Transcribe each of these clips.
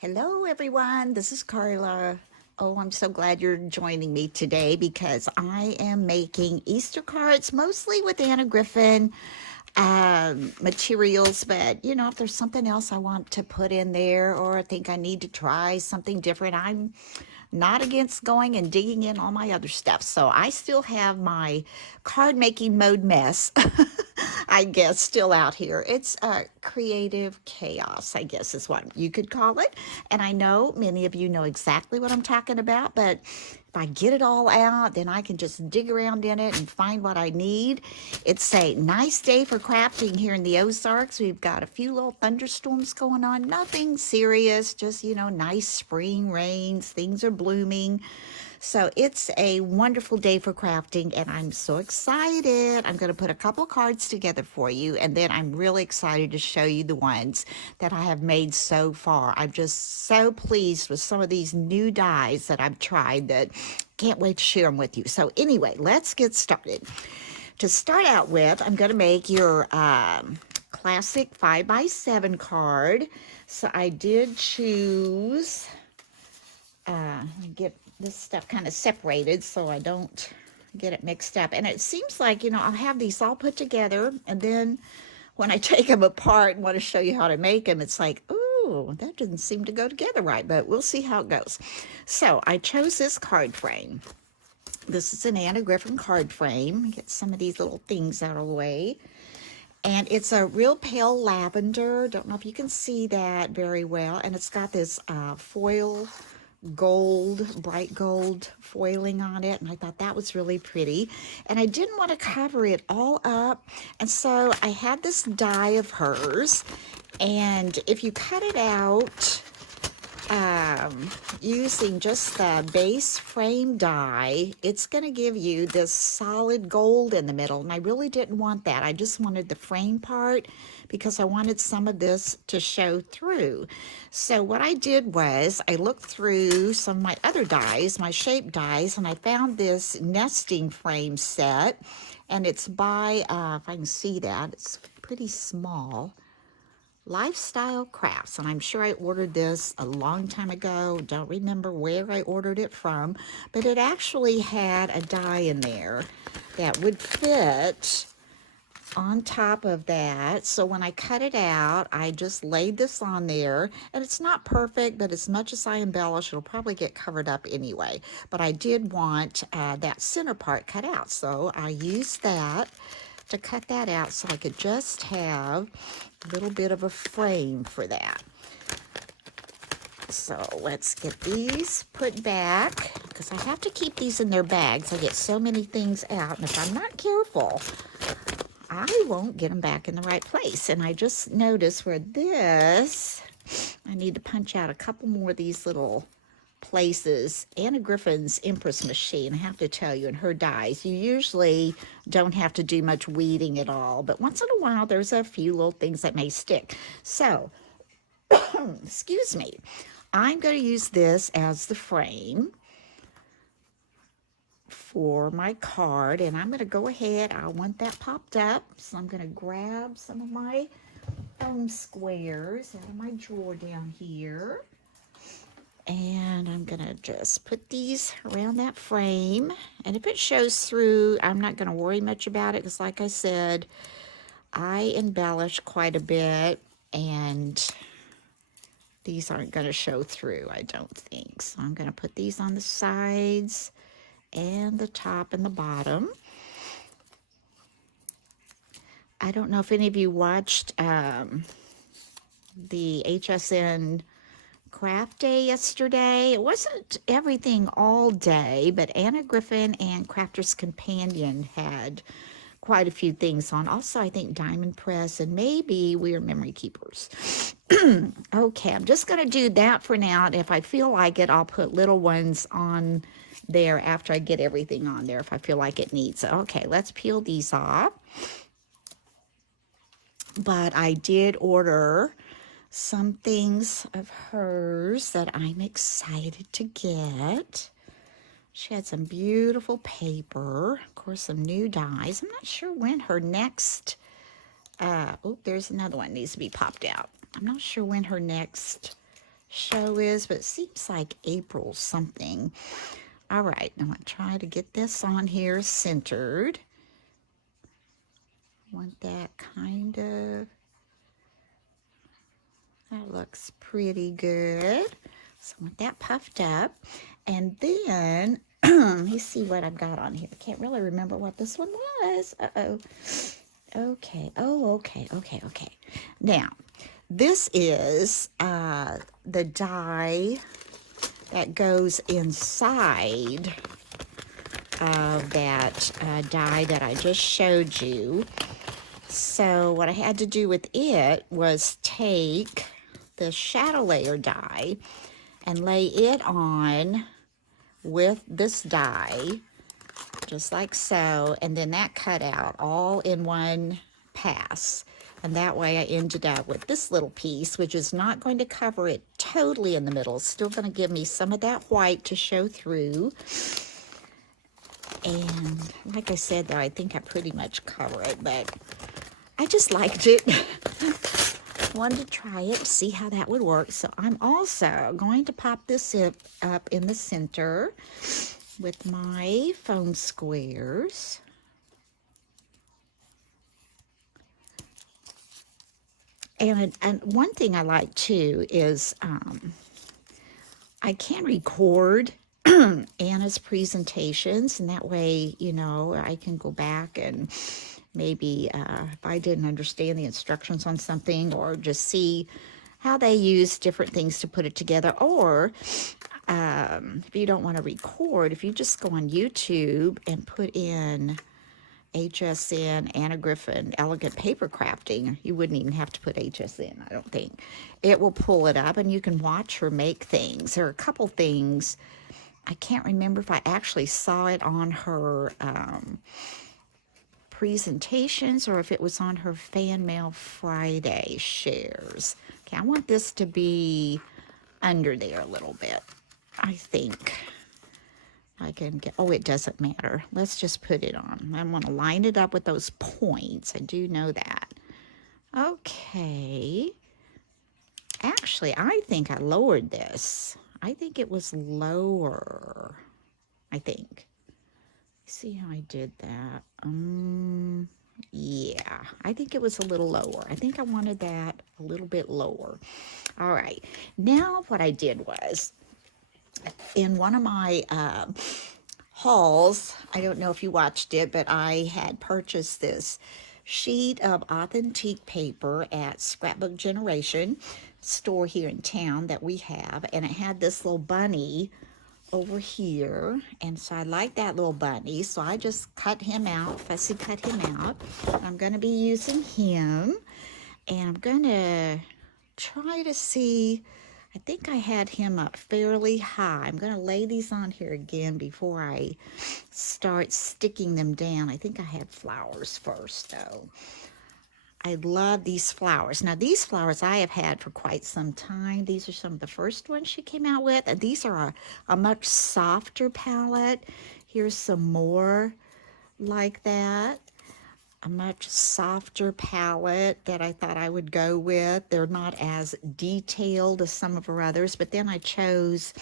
Hello, everyone. This is Carla. Oh, I'm so glad you're joining me today because I am making Easter cards mostly with Anna Griffin materials. But, if there's something else I want to put in there or I think I need to try something different, I'm not against going and digging in all my other stuff. So I still have my card making mode mess, I guess, still out here. It's creative chaos, I guess is what you could call it. And I know many of you know exactly what I'm talking about, but if I get it all out, then I can just dig around in it and find what I need. It's a nice day for crafting here in the Ozarks. We've got a few little thunderstorms going on, nothing serious, just, nice spring rains. Things are blooming. So it's a wonderful day for crafting, and I'm so excited. I'm going to put a couple cards together for you, and then I'm really excited to show you the ones that I have made so far. I'm just so pleased with some of these new dies that I've tried that can't wait to share them with you. So anyway, let's get started. To start out with, I'm going to make your classic 5x7 card. So I did choose get this stuff kind of separated so I don't get it mixed up. And it seems like, I'll have these all put together, and then when I take them apart and want to show you how to make them, it's like, ooh, that didn't seem to go together right, but we'll see how it goes. So I chose this card frame. This is an Anna Griffin card frame. Get some of these little things out of the way. And it's a real pale lavender. Don't know if you can see that very well. And it's got this foil gold, bright gold foiling on it, and I thought that was really pretty. And I didn't want to cover it all up, and so I had this die of hers, and if you cut it out using just the base frame die, it's going to give you this solid gold in the middle, and I really didn't want that. I just wanted the frame part because I wanted some of this to show through. So what I did was I looked through some of my other dies, my shape dies, and I found this nesting frame set, and it's by, if I can see that, it's pretty small, Lifestyle Crafts, and I'm sure I ordered this a long time ago. Don't remember where I ordered it from, but it actually had a die in there that would fit on top of that. So when I cut it out, I just laid this on there, and it's not perfect, but as much as I embellish, it'll probably get covered up anyway. But I did want that center part cut out, so I used that to cut that out so I could just have a little bit of a frame for that. So let's get these put back, because I have to keep these in their bags. I get so many things out, and if I'm not careful, I won't get them back in the right place. And I just noticed where this, I need to punch out a couple more of these little places. Anna Griffin's Empress machine, I have to tell you, and her dies, you usually don't have to do much weeding at all, but once in a while there's a few little things that may stick. So, excuse me, I'm going to use this as the frame for my card, and I'm going to go ahead, I want that popped up, so I'm going to grab some of my foam squares out of my drawer down here. And I'm going to just put these around that frame. And if it shows through, I'm not going to worry much about it because, like I said, I embellish quite a bit. And these aren't going to show through, I don't think. So I'm going to put these on the sides and the top and the bottom. I don't know if any of you watched the HSN craft day yesterday. It wasn't everything all day, but Anna Griffin and Crafter's Companion had quite a few things on. Also, I think Diamond Press and maybe We Are Memory Keepers. Okay, I'm just going to do that for now. And if I feel like it, I'll put little ones on there after I get everything on there if I feel like it needs it. Okay, let's peel these off. But I did order some things of hers that I'm excited to get. She had some beautiful paper, of course, some new dies. I'm not sure when her next, oh, there's another one needs to be popped out. I'm not sure when her next show is, but it seems like April something. All right, I'm going to try to get this on here centered. Want that kind of, that looks pretty good. So I want that puffed up. And then, let me see what I've got on here. I can't really remember what this one was. Uh-oh. Okay. Oh, okay. Now, this is the die that goes inside of that die that I just showed you. So what I had to do with it was take the shadow layer die and lay it on with this die, just like so, and then that cut out all in one pass. And that way I ended up with this little piece, which is not going to cover it totally in the middle. It's still going to give me some of that white to show through. And like I said, though, I think I pretty much cover it, but I just liked it. Wanted to try it, see how that would work. So I'm also going to pop this up in the center with my foam squares. And one thing I like too is I can record Anna's presentations, and that way, you know, I can go back and maybe if I didn't understand the instructions on something, or just see how they use different things to put it together. Or if you don't want to record, if you just go on YouTube and put in HSN Anna Griffin Elegant Paper Crafting, you wouldn't even have to put HSN, I don't think. It will pull it up and you can watch her make things. There are a couple things, I can't remember if I actually saw it on her presentations or if it was on her Fan Mail Friday shares. Okay, I want this to be under there a little bit. I think I can get, oh, it doesn't matter. Let's just put it on. I want to line it up with those points. I do know that. Okay. Actually, I think I lowered this. I think it was lower. I think. See how I did that? Yeah, I think it was a little lower. I think I wanted that a little bit lower. All right. Now what I did was, in one of my hauls, I don't know if you watched it, but I had purchased this sheet of authentic paper at Scrapbook Generation store here in town that we have, and it had this little bunny over here, and so I like that little bunny, so I just cut him out, fussy cut him out. I'm going to be using him, and I'm going to try to see, I think I had him up fairly high. I'm going to lay these on here again before I start sticking them down. I think I had flowers first, though. I love these flowers. Now, these flowers I have had for quite some time. These are some of the first ones she came out with. And these are a much softer palette. Here's some more like that. A much softer palette that I thought I would go with. They're not as detailed as some of her others, but then I chose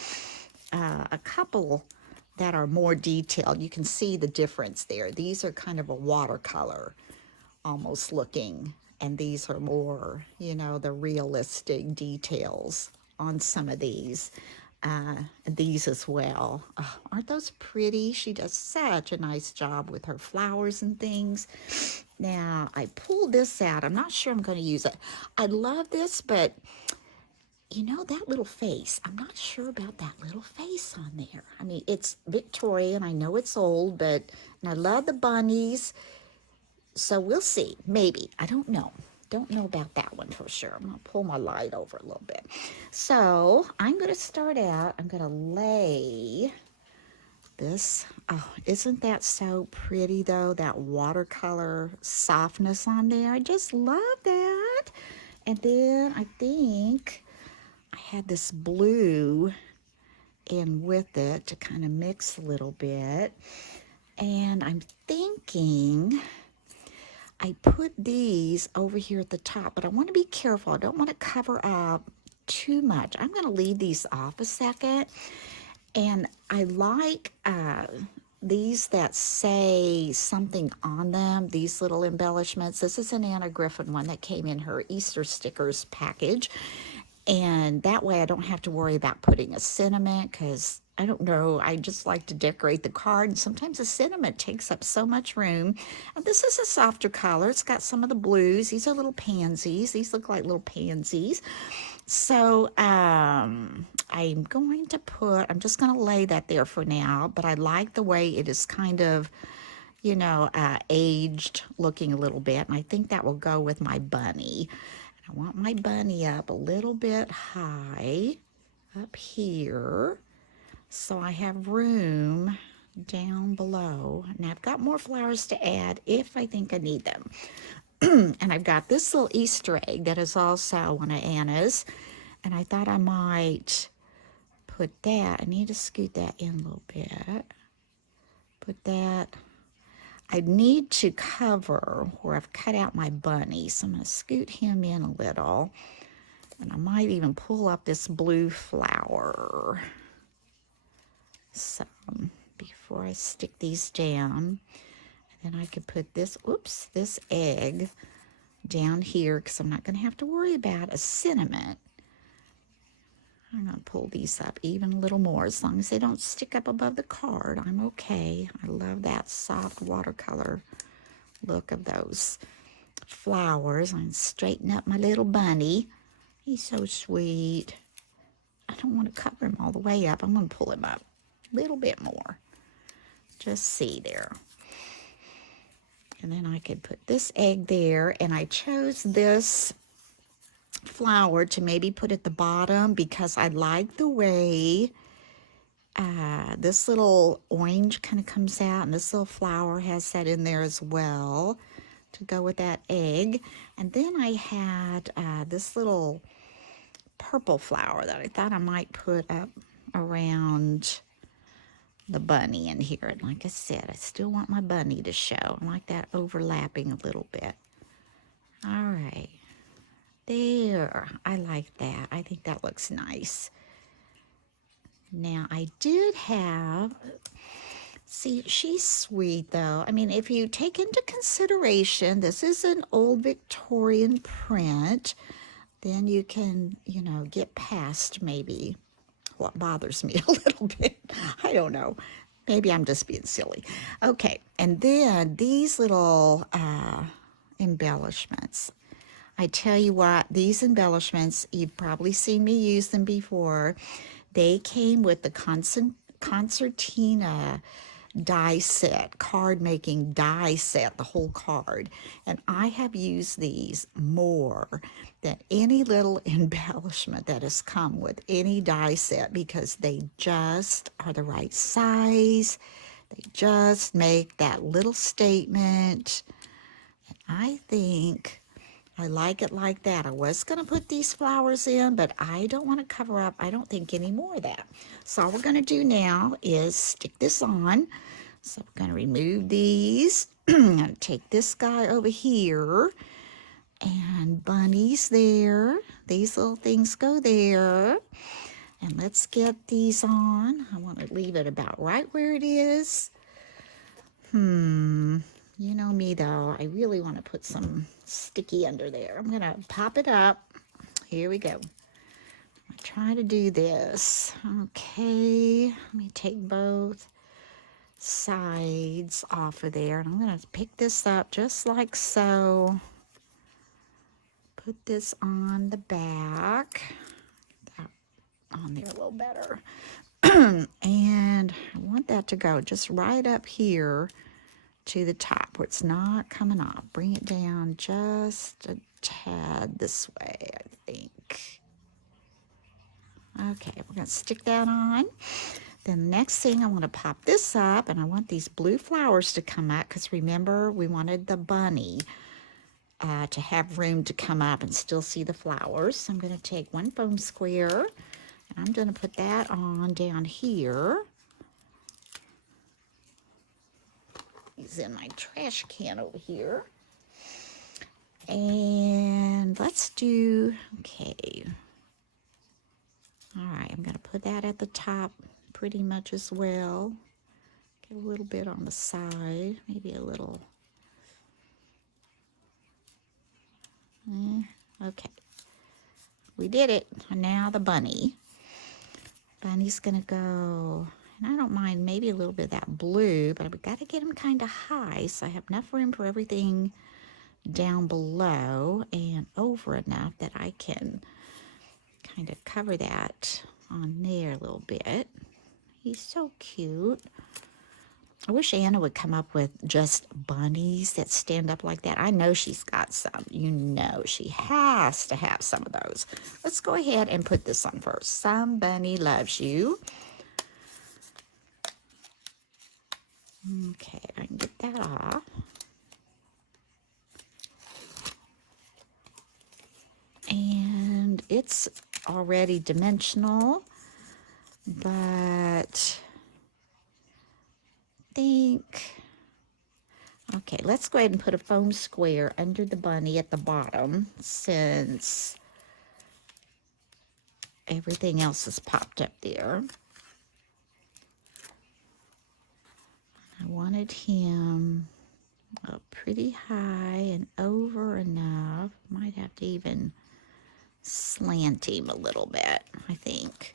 a couple that are more detailed. You can see the difference there. These are kind of a watercolor almost looking, and these are more, you know, the realistic details on some of these as well. Oh, aren't those pretty? She does such a nice job with her flowers and things. Now I pulled this out. I'm not sure I'm going to use it. I love this, but you know, that little face, I'm not sure about that little face on there. I mean, it's Victorian, I know it's old, but and I love the bunnies. So we'll see, maybe. I don't know. Don't know about that one for sure. I'm going to pull my light over a little bit. So I'm going to start out. I'm going to lay this. Oh, isn't that so pretty, though? That watercolor softness on there. I just love that. And then I think I had this blue in with it to kind of mix a little bit. And I'm thinking I put these over here at the top, but I want to be careful. I don't want to cover up too much. I'm going to leave these off a second. And I like these that say something on them, these little embellishments. This is an Anna Griffin one that came in her Easter stickers package. And that way I don't have to worry about putting a sentiment, because I don't know, I just like to decorate the card. And sometimes a sentiment takes up so much room. And this is a softer color. It's got some of the blues. These are little pansies. These look like little pansies. So I'm just going to lay that there for now. But I like the way it is kind of, aged looking a little bit. And I think that will go with my bunny. I want my bunny up a little bit high up here, so I have room down below. And I've got more flowers to add if I think I need them. And I've got this little Easter egg that is also one of Anna's, and I thought I might put that. I need to scoot that in a little bit. Put that. I need to cover where I've cut out my bunny, so I'm going to scoot him in a little. And I might even pull up this blue flower. So before I stick these down, and then I could put this egg down here, because I'm not going to have to worry about a sentiment. I'm going to pull these up even a little more. As long as they don't stick up above the card, I'm okay. I love that soft watercolor look of those flowers. I'm going to straighten up my little bunny. He's so sweet. I don't want to cover him all the way up. I'm going to pull him up a little bit more. Just see there. And then I could put this egg there. And I chose this flower to maybe put at the bottom because I like the way this little orange kind of comes out, and this little flower has that in there as well to go with that egg. And then I had this little purple flower that I thought I might put up around the bunny in here. And like I said, I still want my bunny to show. I like that overlapping a little bit. All right. There, I like that. I think that looks nice. Now, I did have, see, she's sweet though. I mean, if you take into consideration, this is an old Victorian print, then you can, get past maybe what bothers me a little bit. I don't know. Maybe I'm just being silly. Okay, and then these little embellishments. I tell you what, these embellishments, you've probably seen me use them before. They came with the concertina die set, card making die set, the whole card. And I have used these more than any little embellishment that has come with any die set, because they just are the right size. They just make that little statement. And I think I like it like that. I was going to put these flowers in, but I don't want to cover up, I don't think, any more of that. So all we're going to do now is stick this on. So we're going to remove these. I'm going to take this guy over here. And bunnies there. These little things go there. And let's get these on. I want to leave it about right where it is. You know me though, I really want to put some sticky under there. I'm going to pop it up. Here we go. I'm trying to do this. Okay, let me take both sides off of there. And I'm going to pick this up just like so. Put this on the back. That on there a little better. And I want that to go just right up here to the top where it's not coming off. Bring it down just a tad this way, I think. Okay, we're going to stick that on. Then the next thing, I want to pop this up, and I want these blue flowers to come up, because remember, we wanted the bunny to have room to come up and still see the flowers. So I'm going to take one foam square, and I'm going to put that on down here. He's in my trash can over here. And let's do, okay, All right, I'm going to put that at the top pretty much as well. Get a little bit on the side, maybe a little. Okay, we did it. Now the bunny. Bunny's going to go, and I don't mind maybe a little bit of that blue, but we got to get him kind of high so I have enough room for everything down below and over enough that I can kind of cover that on there a little bit. He's so cute. I wish Anna would come up with just bunnies that stand up like that. I know she's got some. You know she has to have some of those. Let's go ahead and put this on first. Some bunny loves you. Okay, I can get that off. And it's already dimensional, but okay, let's go ahead and put a foam square under the bunny at the bottom since everything else is popped up there. I wanted him up pretty high and over enough. Might have to even slant him a little bit, I think.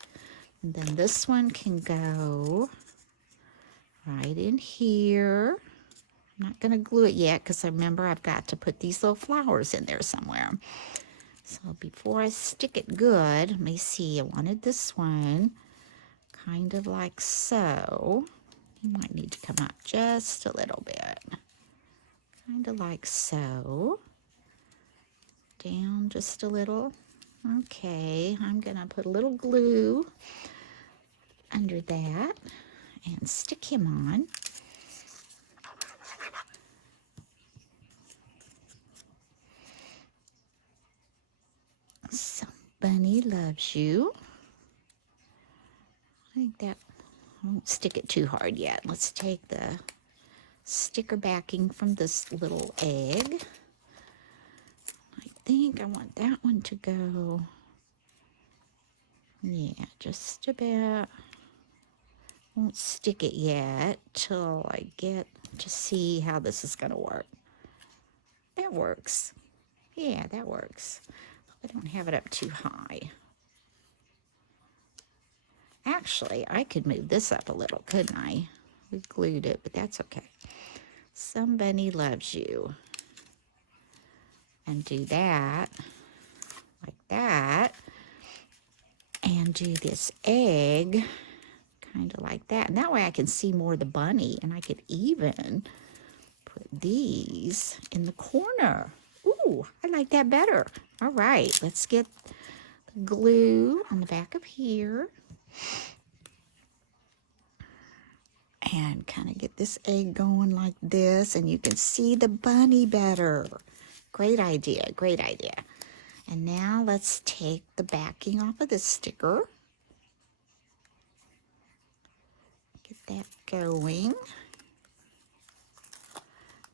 And then this one can go right in here. I'm not going to glue it yet because I remember I've got to put these little flowers in there somewhere. So before I stick it good, let me see, I wanted this one kind of like so. You might need to come out just a little bit. Kind of like so. Down just a little. Okay, I'm going to put a little glue under that and stick him on. Bunny loves you. I think that, I won't stick it too hard yet. Let's take the sticker backing from this little egg. I think I want that one to go, yeah, just about. Won't stick it yet till I get to see how this is going to work. That works. Yeah, that works. I don't have it up too high. Actually, I could move this up a little, couldn't I? We glued it, but that's okay. Somebody loves you. And do that, like that. And do this egg, kind of like that. And that way I can see more of the bunny. And I could even put these in the corner. Ooh, I like that better. All right, let's get the glue on the back of here. And kind of get this egg going like this. And you can see the bunny better. Great idea, great idea. And now let's take the backing off of this sticker. Get that going.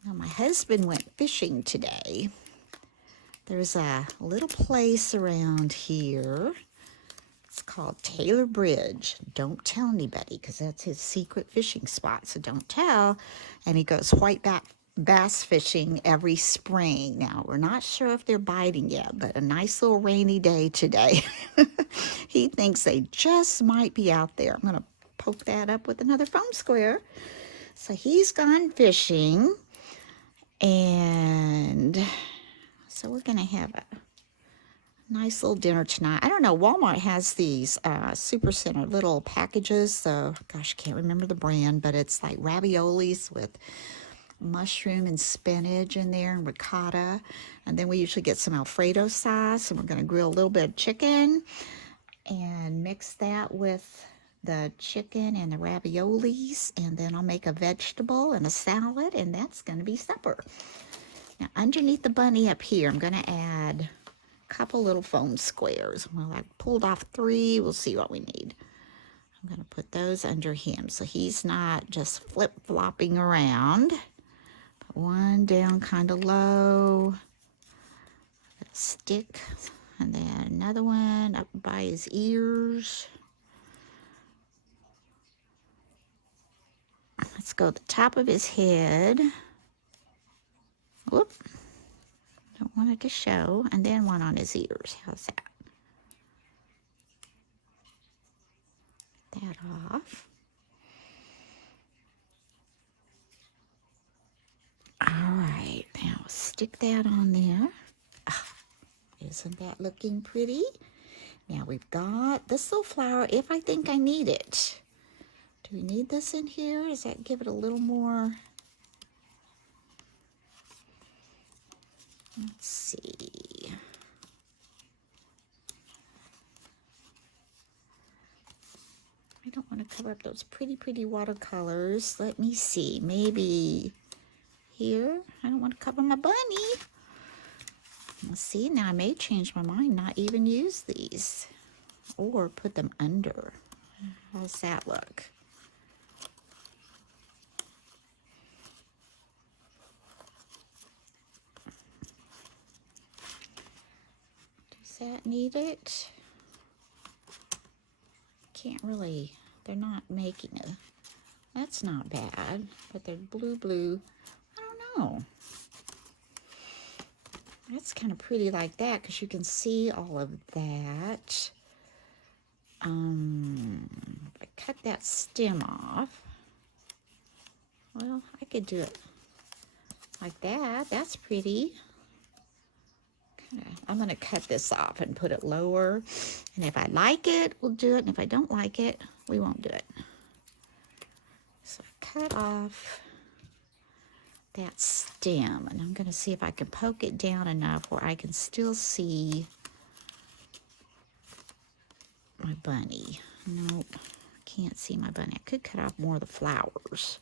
Now my husband went fishing today. There's a little place around here. It's called Taylor Bridge. Don't tell anybody because that's his secret fishing spot, so don't tell. And he goes whiteback bass fishing every spring. Now, we're not sure if they're biting yet, but a nice little rainy day today. He thinks they just might be out there. I'm going to poke that up with another foam square. So he's gone fishing, and so we're going to have a nice little dinner tonight. I don't know, Walmart has these Super Center little packages. So, gosh, I can't remember the brand, but it's like raviolis with mushroom and spinach in there and ricotta. And then we usually get some Alfredo sauce, and we're going to grill a little bit of chicken and mix that with the chicken and the raviolis. And then I'll make a vegetable and a salad, and that's going to be supper. Now, underneath the bunny up here, I'm going to add couple little foam squares. Well, I pulled off 3. We'll see what we need. I'm going to put those under him so he's not just flip-flopping around. Put one down kind of low. Stick and then another one up by his ears. Let's go to the top of his head. Whoop. Don't want it to show. And then one on his ears. How's that? That off. All right, now stick that on there. Oh, isn't that looking pretty? Now we've got this little flower if I think I need it. Do we need this in here? Does that give it a little more? Let's see. I don't want to cover up those pretty, pretty watercolors. Let me see. Maybe here. I don't want to cover my bunny. Let's see. Now I may change my mind, not even use these. Or put them under. How's that look? Does that need it? Can't really, they're not making a, that's not bad, but they're blue. I don't know. That's kind of pretty like that because you can see all of that. If I cut that stem off, well, I could do it like that. That's pretty. I'm going to cut this off and put it lower. And if I like it, we'll do it. And if I don't like it, we won't do it. So I cut off that stem. And I'm going to see if I can poke it down enough where I can still see my bunny. Nope, I can't see my bunny. I could cut off more of the flowers.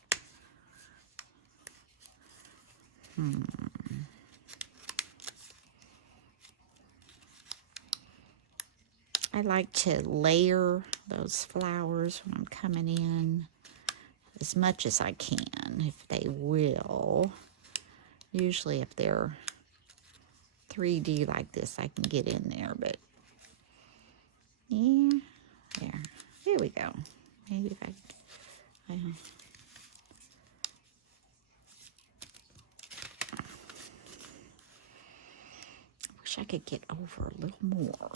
I like to layer those flowers when I'm coming in as much as I can, if they will. Usually if they're 3D like this, I can get in there, but yeah, there we go. Maybe if I wish I could get over a little more.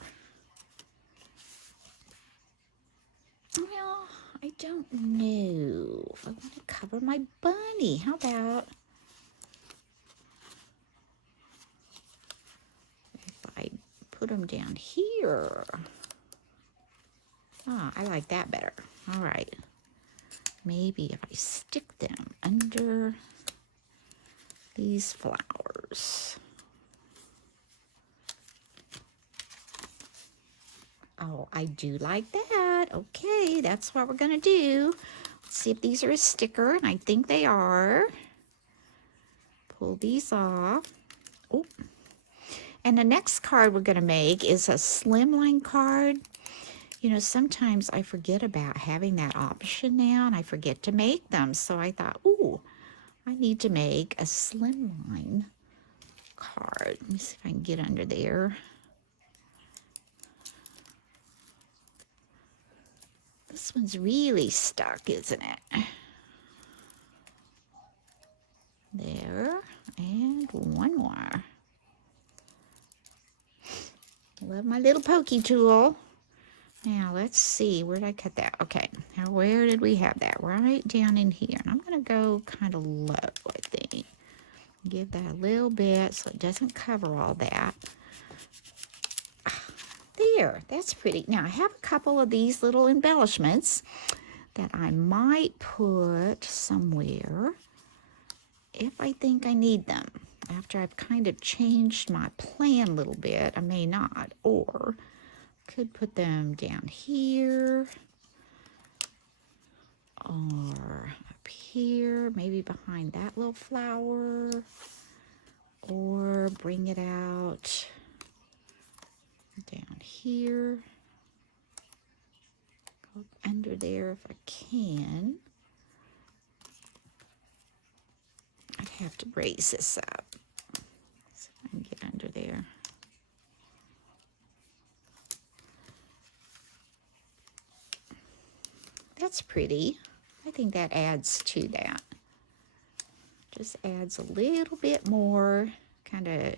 Well, I don't know if I want to cover my bunny. How about if I put them down here? Ah, I like that better. All right. Maybe if I stick them under these flowers. Oh, I do like that. Okay, that's what we're going to do. Let's see if these are a sticker, and I think they are. Pull these off. Oh, and the next card we're going to make is a slimline card. You know, sometimes I forget about having that option now, and I forget to make them. So I thought, ooh, I need to make a slimline card. Let me see if I can get under there. This one's really stuck, isn't it? There, and one more. Love my little pokey tool. Now, let's see. Where did I cut that? Okay. Now, where did we have that? Right down in here. And I'm going to go kind of low, I think. Give that a little bit so it doesn't cover all that. There. That's pretty. Now, I have a couple of these little embellishments that I might put somewhere if I think I need them. After I've kind of changed my plan a little bit, I may not. Or could put them down here or up here, maybe behind that little flower, or bring it out down here, go under there if I can. I'd have to raise this up so I can get under there. That's pretty. I think that adds to that. Just adds a little bit more, kind of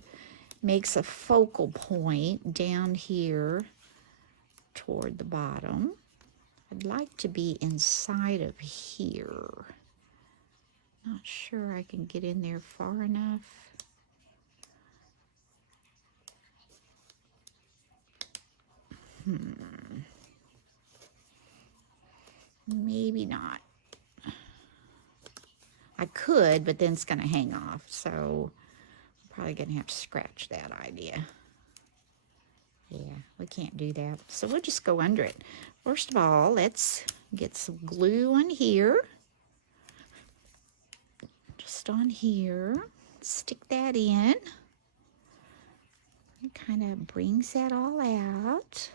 makes a focal point down here toward the bottom. I'd like to be inside of here. Not sure I can get in there far enough. Maybe not. I could, but then it's going to hang off, so I'm probably going to have to scratch that idea. Yeah, we can't do that. So we'll just go under it. First of all, let's get some glue on here. Just on here. Stick that in. It kind of brings that all out.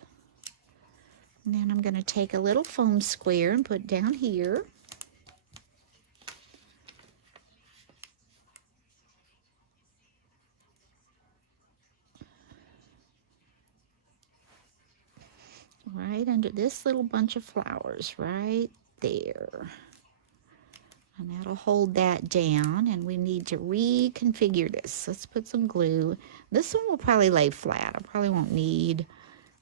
And then I'm going to take a little foam square and put it down here. Right under this little bunch of flowers, right there. And that'll hold that down, and we need to reconfigure this. Let's put some glue. This one will probably lay flat. I probably won't need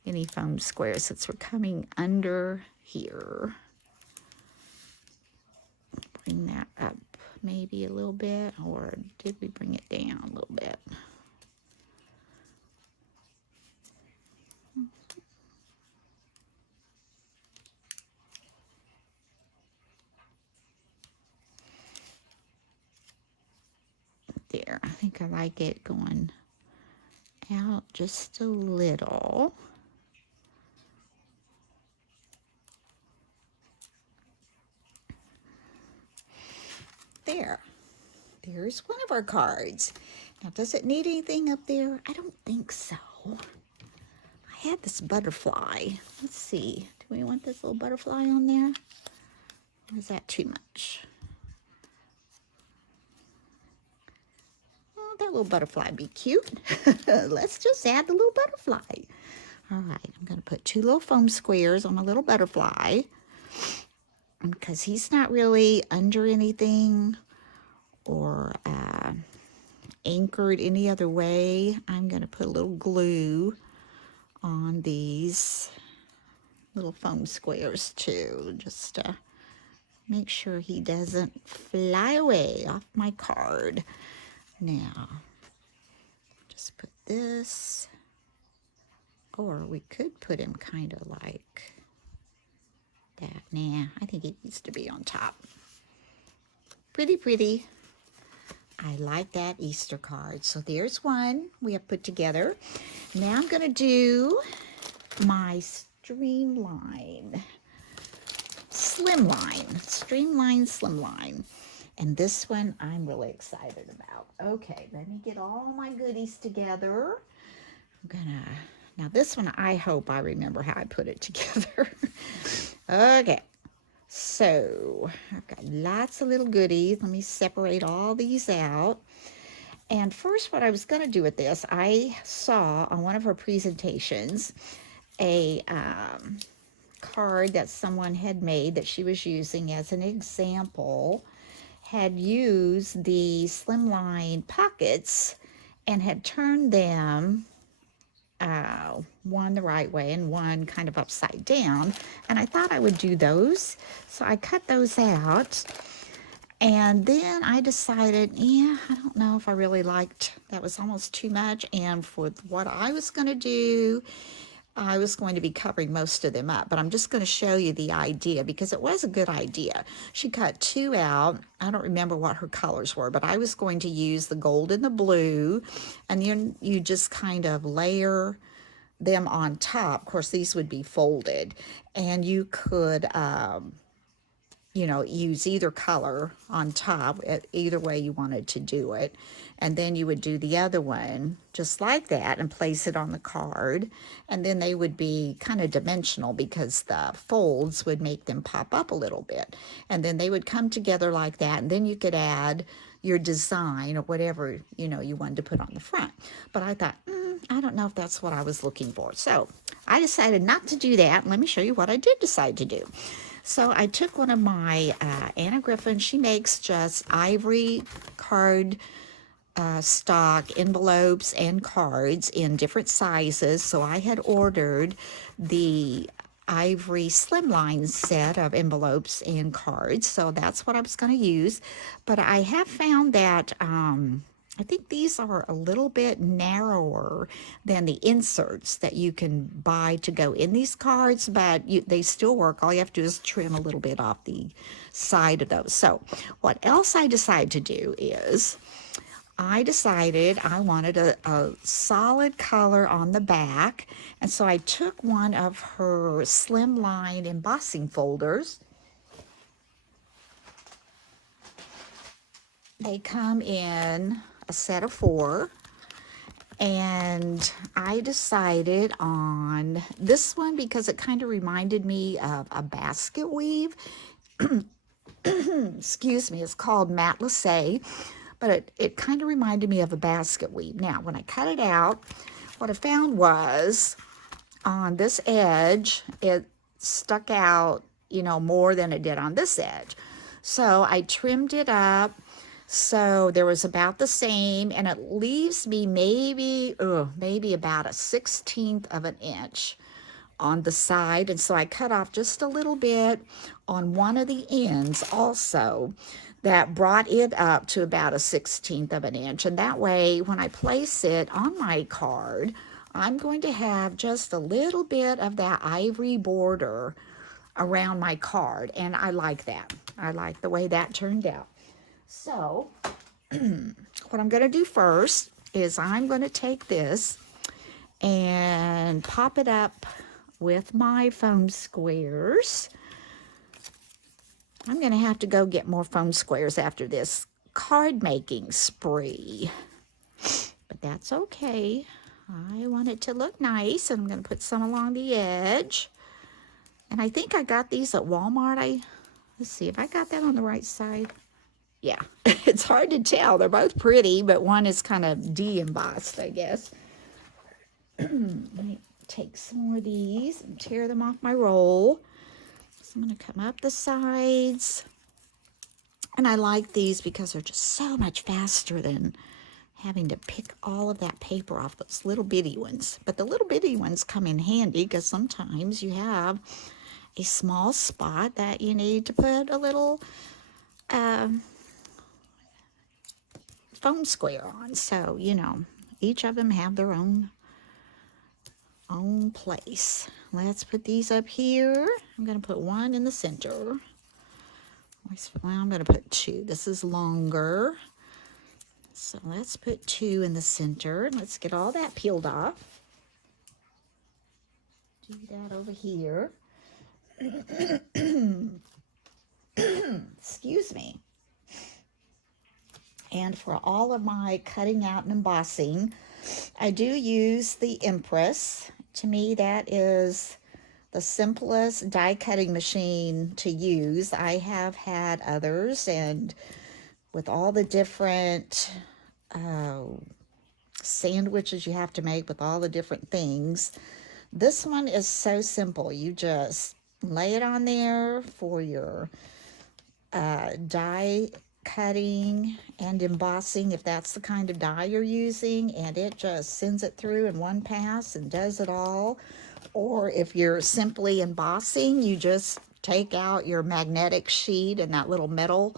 any foam squares since we're coming under here. Bring that up maybe a little bit, or did we bring it down a little bit? There, I think I like it going out just a little. There's one of our cards. Now, does it need anything up there? I don't think so. I had this butterfly. Let's see. Do we want this little butterfly on there? Or is that too much? Oh, that little butterfly would be cute. Let's just add the little butterfly. All right, I'm going to put 2 little foam squares on my little butterfly. Because he's not really under anything or anchored any other way, I'm going to put a little glue on these little foam squares too, just to make sure he doesn't fly away off my card. Now, just put this, or we could put him kind of like that. Nah, I think it needs to be on top. Pretty pretty. I like that Easter card. So there's one we have put together. Now I'm going to do my Slimline. And this one I'm really excited about. Okay, let me get all my goodies together. Now this one I hope I remember how I put it together. Okay. So, I've got lots of little goodies. Let me separate all these out. And first, what I was going to do with this, I saw on one of her presentations a card that someone had made that she was using as an example, had used the slimline pockets and had turned them one the right way and one kind of upside down, and I thought I would do those, so I cut those out. And then I decided, yeah, I don't know if I really liked, that was almost too much, and for what I was going to do, I was going to be covering most of them up, but I'm just going to show you the idea because it was a good idea. She cut 2 out. I don't remember what her colors were, but I was going to use the gold and the blue, and then you just kind of layer them on top. Of course, these would be folded, and you could use either color on top, either way you wanted to do it. And then you would do the other one just like that and place it on the card. And then they would be kind of dimensional because the folds would make them pop up a little bit. And then they would come together like that. And then you could add your design or whatever, you wanted to put on the front. But I thought, I don't know if that's what I was looking for. So I decided not to do that. Let me show you what I did decide to do. So I took one of my Anna Griffin. She makes just ivory card stock envelopes and cards in different sizes. So I had ordered the ivory slimline set of envelopes and cards. So that's what I was going to use. But I have found that I think these are a little bit narrower than the inserts that you can buy to go in these cards, but they still work. All you have to do is trim a little bit off the side of those. So what else I decided to do is I decided I wanted a solid color on the back, and so I took one of her Slimline embossing folders. They come in a set of 4, and I decided on this one because it kind of reminded me of a basket weave. Excuse me, it's called Matelassé, but it kind of reminded me of a basket weave. Now, when I cut it out, what I found was on this edge, it stuck out, more than it did on this edge. So I trimmed it up so there was about the same, and it leaves me maybe about a 1/16 of an inch on the side. And so I cut off just a little bit on one of the ends also that brought it up to about a 1/16 of an inch. And that way, when I place it on my card, I'm going to have just a little bit of that ivory border around my card. And I like that. I like the way that turned out. So what I'm going to do first is I'm going to take this and pop it up with my foam squares. I'm going to have to go get more foam squares after this card making spree, but that's okay. I want it to look nice, and I'm going to put some along the edge. And I think I got these at Walmart. Let's see if I got that on the right side. Yeah, it's hard to tell. They're both pretty, but one is kind of de-embossed, I guess. Let me take some more of these and tear them off my roll. So I'm going to come up the sides. And I like these because they're just so much faster than having to pick all of that paper off those little bitty ones. But the little bitty ones come in handy because sometimes you have a small spot that you need to put a little foam square on. So, each of them have their own place. Let's put these up here. I'm going to put one in the center. Well, I'm going to put 2. This is longer. So let's put 2 in the center. Let's get all that peeled off. Do that over here. Excuse me. And for all of my cutting out and embossing, I do use the Empress. To me, that is the simplest die cutting machine to use. I have had others, and with all the different sandwiches you have to make with all the different things, this one is so simple. You just lay it on there for your die cutting and embossing, if that's the kind of die you're using, and it just sends it through in one pass and does it all. Or if you're simply embossing, you just take out your magnetic sheet in that little metal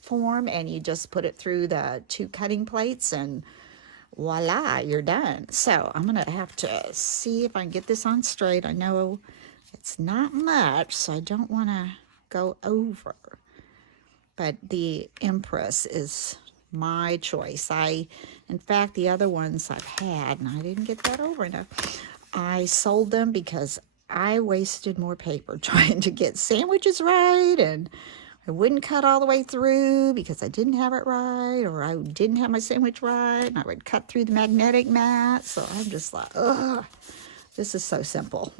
form and you just put it through the 2 cutting plates, and voila, you're done. So I'm gonna have to see if I can get this on straight. I know it's not much, so I don't want to go over. But the Empress is my choice. In fact, the other ones I've had, and I didn't get that over enough, I sold them because I wasted more paper trying to get sandwiches right, and I wouldn't cut all the way through because I didn't have it right, or I didn't have my sandwich right, and I would cut through the magnetic mat. So I'm just like, ugh, this is so simple.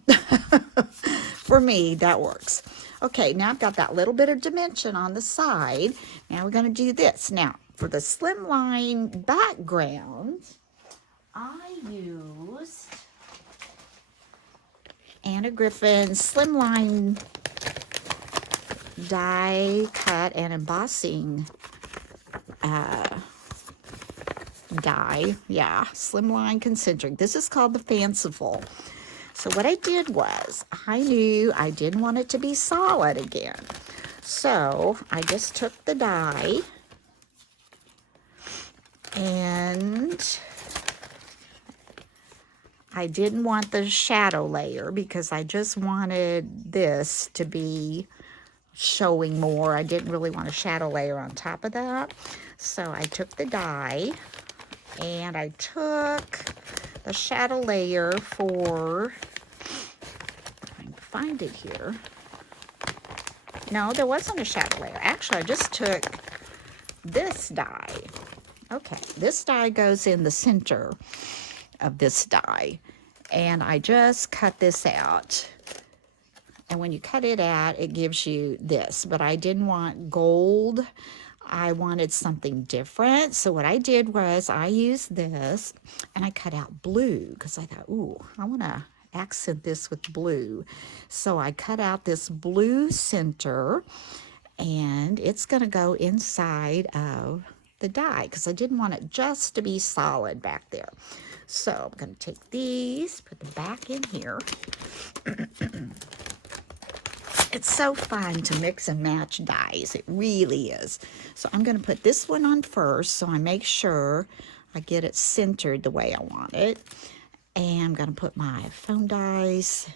For me, that works. Okay, now I've got that little bit of dimension on the side. Now we're going to do this. Now, for the Slimline Background, I used Anna Griffin Slimline die cut and embossing die. Yeah, Slimline Concentric. This is called the Fanciful. So what I did was, I knew I didn't want it to be solid again. So I just took the die and I didn't want the shadow layer because I just wanted this to be showing more. I didn't really want a shadow layer on top of that. So I took the die and I took the shadow layer for, I can find it here. No, there wasn't a shadow layer. Actually, I just took this die. Okay, this die goes in the center of this die. And I just cut this out. And when you cut it out, it gives you this. But I didn't want gold. I wanted something different. So what I did was I used this and I cut out blue because I thought, ooh, I want to accent this with blue. So I cut out this blue center and it's going to go inside of the die because I didn't want it just to be solid back there. So I'm going to take these, put them back in here. It's so fun to mix and match dyes. It really is. So I'm going to put this one on first so I make sure I get it centered the way I want it. And I'm going to put my foam dyes.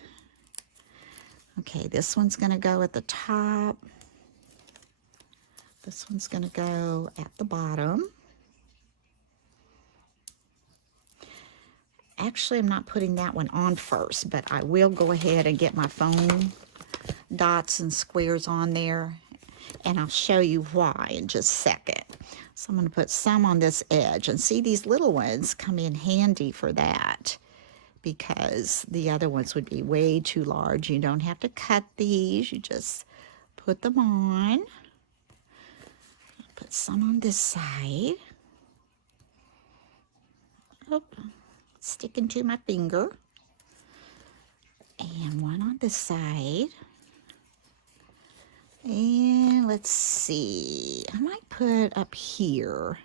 Okay, this one's going to go at the top. This one's going to go at the bottom. Actually, I'm not putting that one on first, but I will go ahead and get my foam dots and squares on there, and I'll show you why in just a second. So I'm going to put some on this edge, and see, these little ones come in handy for that because the other ones would be way too large. You don't have to cut these, you just put them on. Put some on this side. Oh, sticking to my finger. And one on this side. And let's see, I might put up here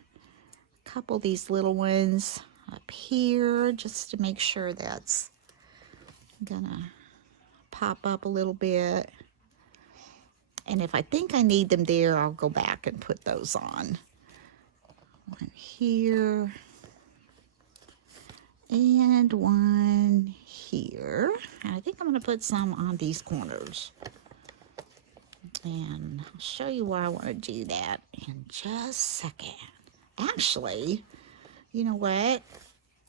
a couple of these little ones up here just to make sure that's gonna pop up a little bit. And if I think I need them there, I'll go back and put those on. One here and one here. And I think I'm going to put some on these corners. And I'll show you why I want to do that in just a second. Actually, you know what?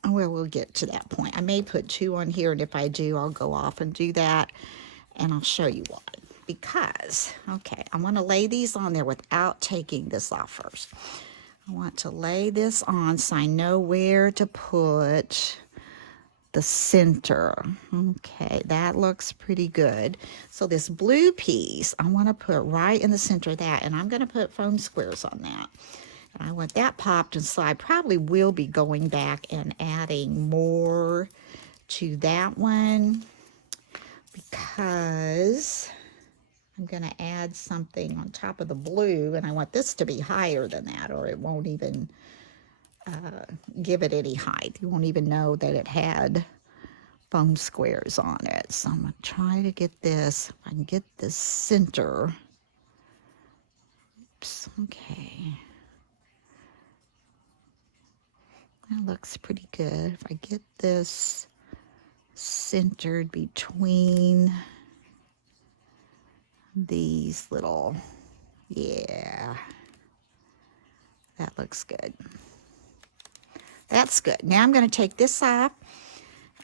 Well, we'll get to that point. I may put two on here, and if I do, I'll go off and do that. And I'll show you why. Because, okay, I'm going to lay these on there without taking this off first. I want to lay this on so I know where to put the center. Okay, that looks pretty good. So this blue piece, I want to put right in the center of that, and I'm going to put foam squares on that. And I want that popped, and so I probably will be going back and adding more to that one because I'm going to add something on top of the blue, and I want this to be higher than that, or it won't even give it any height. You won't even know that it had foam squares on it. So I'm going to try to get this, if I can get this center. Oops, okay. That looks pretty good. If I get this centered between these little, yeah, that looks good. That's good. Now I'm going to take this off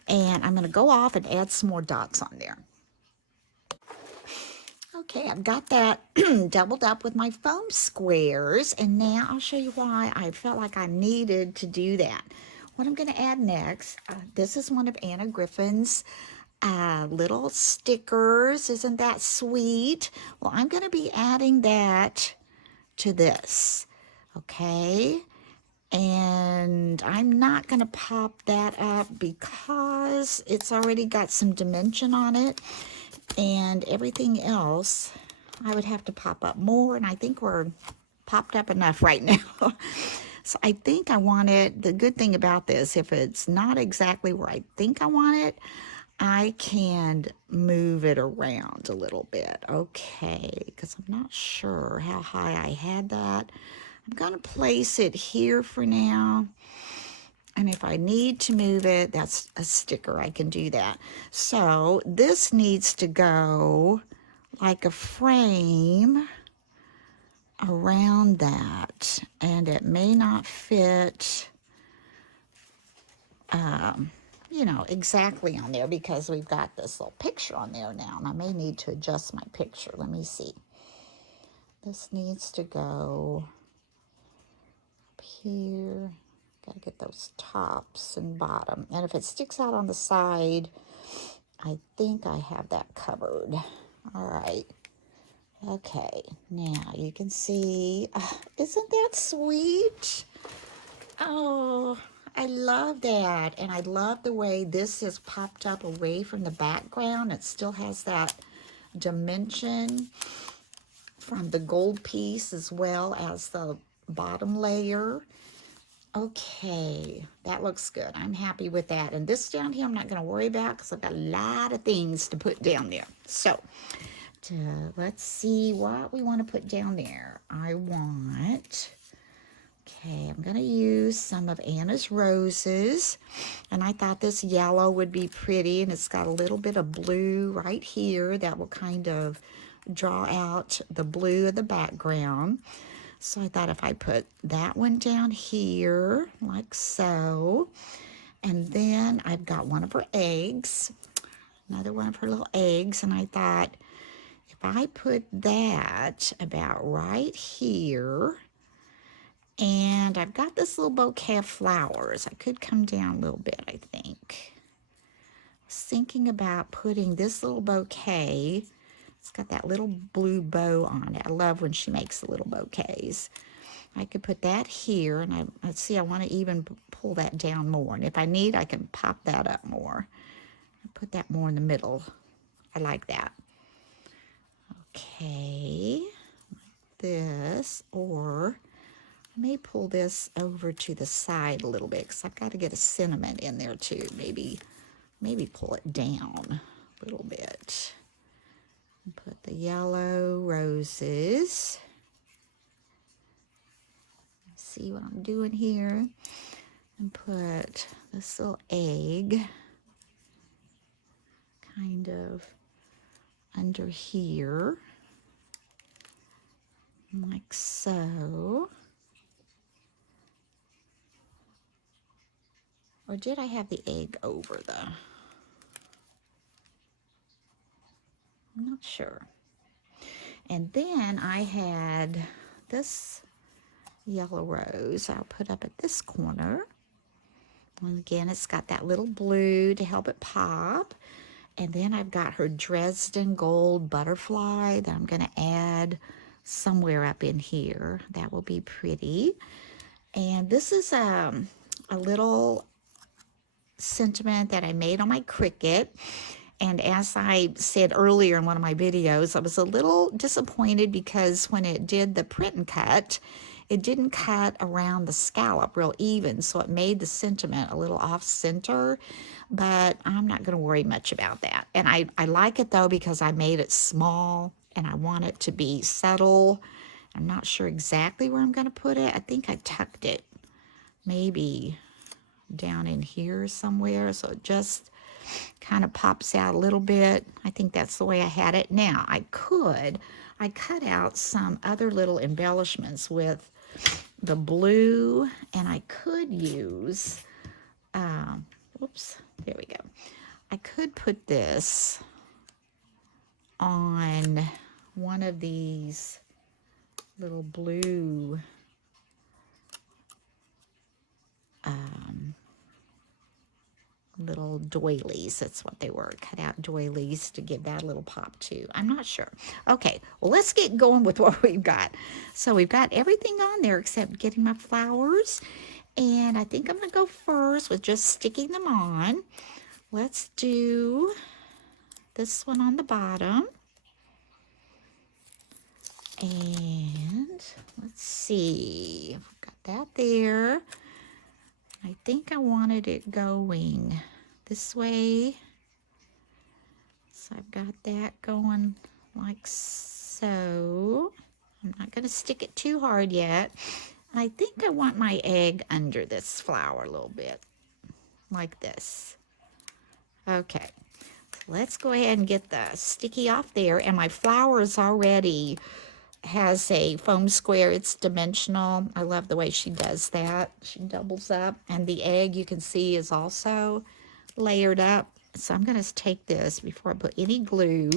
and I'm going to go off and add some more dots on there. Okay, I've got that doubled up with my foam squares, and now I'll show you why I felt like I needed to do that. What I'm going to add next, this is one of Anna Griffin's little stickers. Isn't that sweet? Well, I'm going to be adding that to this, okay? And I'm not going to pop that up because it's already got some dimension on it, and everything else I would have to pop up more, and I think we're popped up enough right now. So I think I want it. The good thing about this, if it's not exactly where I think I want it, I can move it around a little bit. Okay, because I'm not sure how high I had that. I'm going to place it here for now. And if I need to move it, that's a sticker. I can do that. So this needs to go like a frame around that. And it may not fit, you know, exactly on there because we've got this little picture on there now. And I may need to adjust my picture. Let me see. This needs to go up here. Gotta get those tops and bottom. And if it sticks out on the side, I think I have that covered. All right. Okay. Now you can see, isn't that sweet? Oh, I love that. And I love the way this is popped up away from the background. It still has that dimension from the gold piece as well as the bottom layer. Okay, that looks good. I'm happy with that. And this down here I'm not going to worry about because I've got a lot of things to put down there. So let's see what we want to put down there. Okay, I'm going to use some of Anna's roses. And I thought this yellow would be pretty. And it's got a little bit of blue right here that will kind of draw out the blue of the background. So I thought if I put that one down here, like so, and then I've got one of her eggs, another one of her little eggs, and I thought if I put that about right here, and I've got this little bouquet of flowers, I could come down a little bit, I think. I was thinking about putting this little bouquet. It's got that little blue bow on it. I love when she makes the little bouquets. I could put that here, and let's see, I want to even pull that down more. And if I need, I can pop that up more. Put that more in the middle. I like that. Okay, like this, or I may pull this over to the side a little bit because I've got to get a sentiment in there too. Maybe pull it down a little bit. Put the yellow roses. See what I'm doing here. And put this little egg kind of under here. Like so. Or did I have the egg over the... I'm not sure. And then I had this yellow rose I'll put up at this corner. And again, it's got that little blue to help it pop. And then I've got her Dresden gold butterfly that I'm going to add somewhere up in here. That will be pretty. And this is a little sentiment that I made on my Cricut. And as I said earlier in one of my videos, I was a little disappointed because when it did the print and cut, it didn't cut around the scallop real even, so it made the sentiment a little off center, but I'm not going to worry much about that. And I like it though because I made it small and I want it to be subtle. I'm not sure exactly where I'm going to put it. I think I tucked it cut down in here somewhere, so it just kind of pops out a little bit. I think that's the way I had it. Now, I cut out some other little embellishments with the blue, and I could use, oops, there we go. I could put this on one of these little blue little doilies. That's what they were, cut out doilies to give that a little pop too. I'm not sure. Okay, well, let's get going with what we've got. So we've got everything on there except getting my flowers, and I think I'm going to go first with just sticking them on. Let's do this one on the bottom. And let's see, got that there. I think I wanted it going this way. So I've got that going like so. I'm not going to stick it too hard yet. I think I want my egg under this flower a little bit, like this. Okay, let's go ahead and get the sticky off there. And my flower is already has a foam square. It's dimensional. I love the way she does that. She doubles up. And the egg, you can see, is also layered up. So I'm going to take this before I put any glue.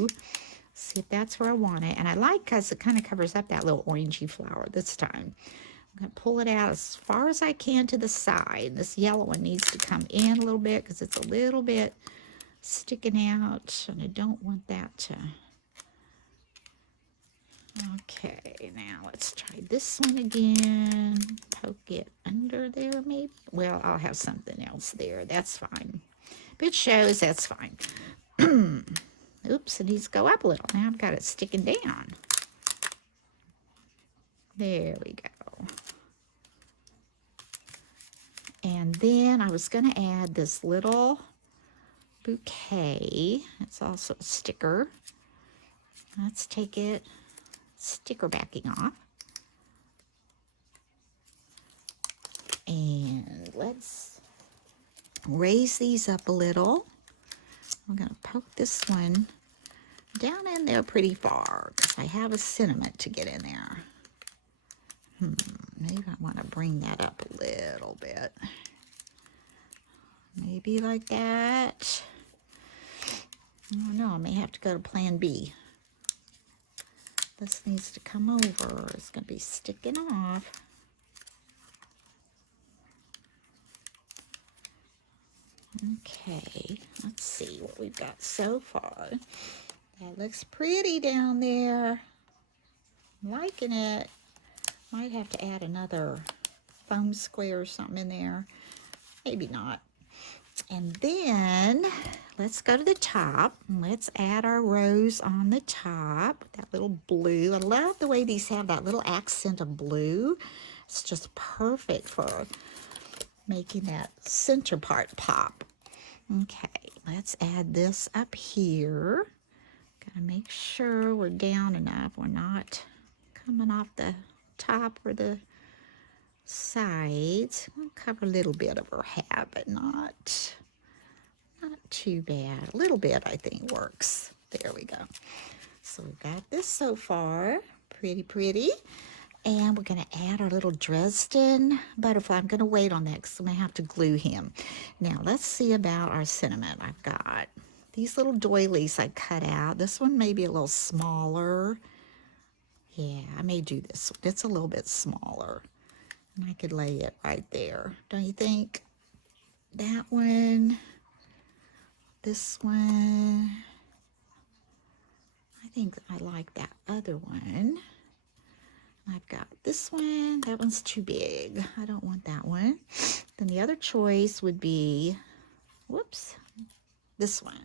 See if that's where I want it. And I like because it kind of covers up that little orangey flower this time. I'm going to pull it out as far as I can to the side. This yellow one needs to come in a little bit because it's a little bit sticking out. And I don't want that to... Okay, now let's try this one again. Poke it under there maybe. Well, I'll have something else there. That's fine. If it shows, that's fine. Oops, it needs to go up a little. Now I've got it sticking down. There we go. And then I was going to add this little bouquet. It's also a sticker. Let's take it, sticker backing off. And let's raise these up a little. I'm going to poke this one down in there pretty far because I have a sentiment to get in there. Maybe I want to bring that up a little bit. Maybe like that. I don't know. I may have to go to plan B. This needs to come over. It's going to be sticking off. Okay, let's see what we've got so far. That looks pretty down there. I'm liking it. Might have to add another foam square or something in there. Maybe not. And then let's go to the top. Let's add our rose on the top with that little blue. I love the way these have that little accent of blue. It's just perfect for making that center part pop. Okay, let's add this up here. Gotta make sure we're down enough. We're not coming off the top or the sides. I'll cover a little bit of her hat, but not too bad. A little bit, I think, works. There we go. So we've got this so far. Pretty, pretty. And we're going to add our little Dresden butterfly. I'm going to wait on that because I'm going to have to glue him. Now, let's see about our sentiment. I've got these little doilies I cut out. This one may be a little smaller. Yeah, I may do this one. It's a little bit smaller. And I could lay it right there. Don't you think? That one. This one. I think I like that other one. I've got this one. That one's too big. I don't want that one. Then the other choice would be, whoops, this one.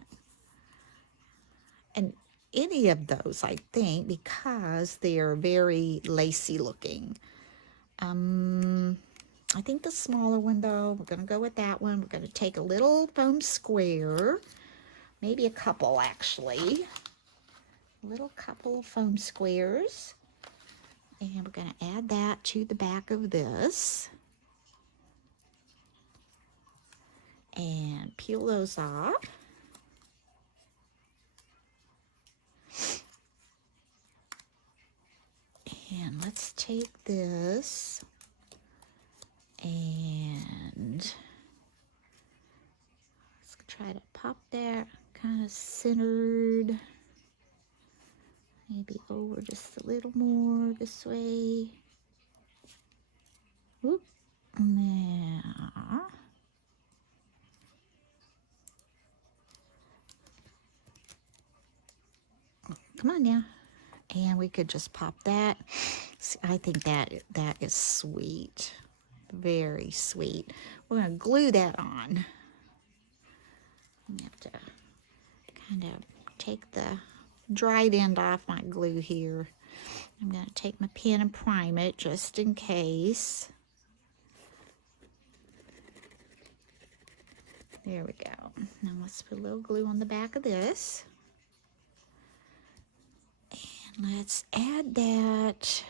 And any of those, I think, because they're very lacy looking. I think the smaller one, though, we're going to go with that one. We're going to take a little foam square, maybe a couple, actually. A little couple of foam squares. And we're going to add that to the back of this. And peel those off. And let's take this and let's try to pop that kind of centered. Maybe over just a little more this way. Whoop. Now. Come on now. And we could just pop that. See, I think that is sweet. Very sweet. We're going to glue that on. I have to kind of take the dried end off my glue here. I'm going to take my pen and prime it just in case. There we go. Now let's put a little glue on the back of this. And let's add that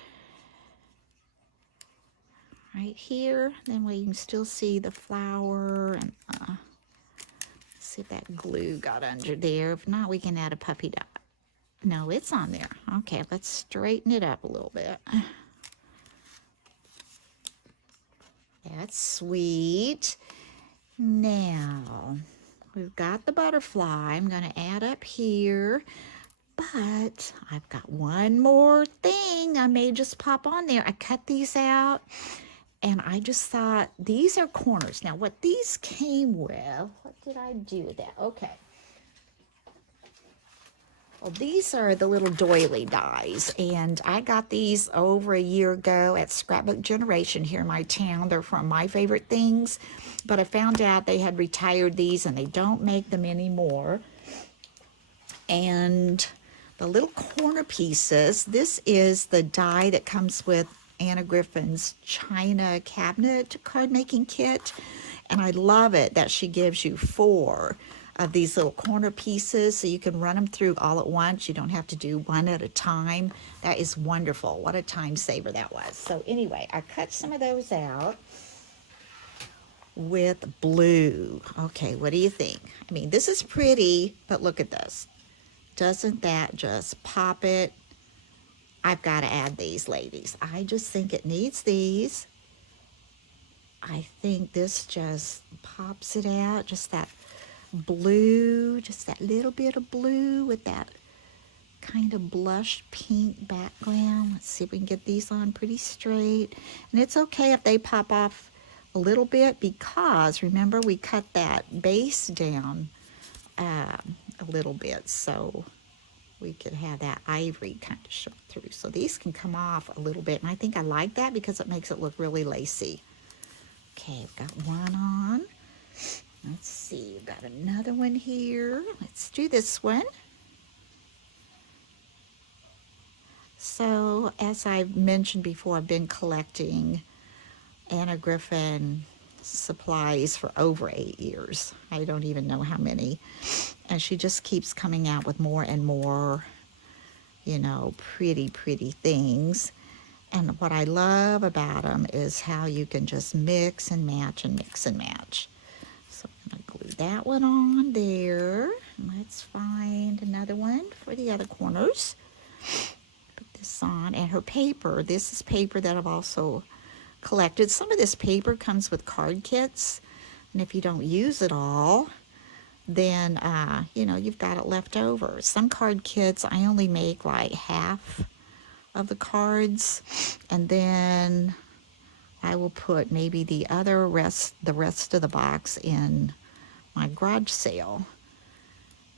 right here. Then we can still see the flower. And see if that glue got under there. If not, we can add a puppy dot. No, it's on there. Okay, let's straighten it up a little bit. That's sweet. Now, we've got the butterfly. I'm going to add up here. But I've got one more thing I may just pop on there. I cut these out. And I just thought, these are corners. Now, what these came with, what did I do with that? Okay. Well, these are the little doily dies, and I got these over a year ago at Scrapbook Generation here in my town. They're from My Favorite Things, but I found out they had retired these, and they don't make them anymore. And the little corner pieces, this is the die that comes with Anna Griffin's China cabinet card making kit, and I love it that she gives you 4 of these little corner pieces so you can run them through all at once. You don't have to do one at a time. That is wonderful. What a time saver that was. So anyway, I cut some of those out with blue. Okay, what do you think? I mean, this is pretty, but look at this. Doesn't that just pop it? I've got to add these, ladies. I just think it needs these. I think this just pops it out. Just that blue, just that little bit of blue with that kind of blush pink background. Let's see if we can get these on pretty straight. And it's okay if they pop off a little bit because remember we cut that base down a little bit so we could have that ivory kind of show through. So these can come off a little bit, and I think I like that because it makes it look really lacy. Okay, I've got one on. Let's see, we've got another one here. Let's do this one. So, as I've mentioned before, I've been collecting Anna Griffin supplies for over 8 years. I don't even know how many. And she just keeps coming out with more and more, you know, pretty things. And what I love about them is how you can just mix and match and mix and match. So I'm going to glue that one on there. Let's find another one for the other corners. Put this on. And her paper, this is paper that I've also collected. Some of this paper comes with card kits. And if you don't use it all, then, you know, you've got it left over. Some card kits, I only make like half of the cards. And then I will put maybe the rest of the box in my garage sale.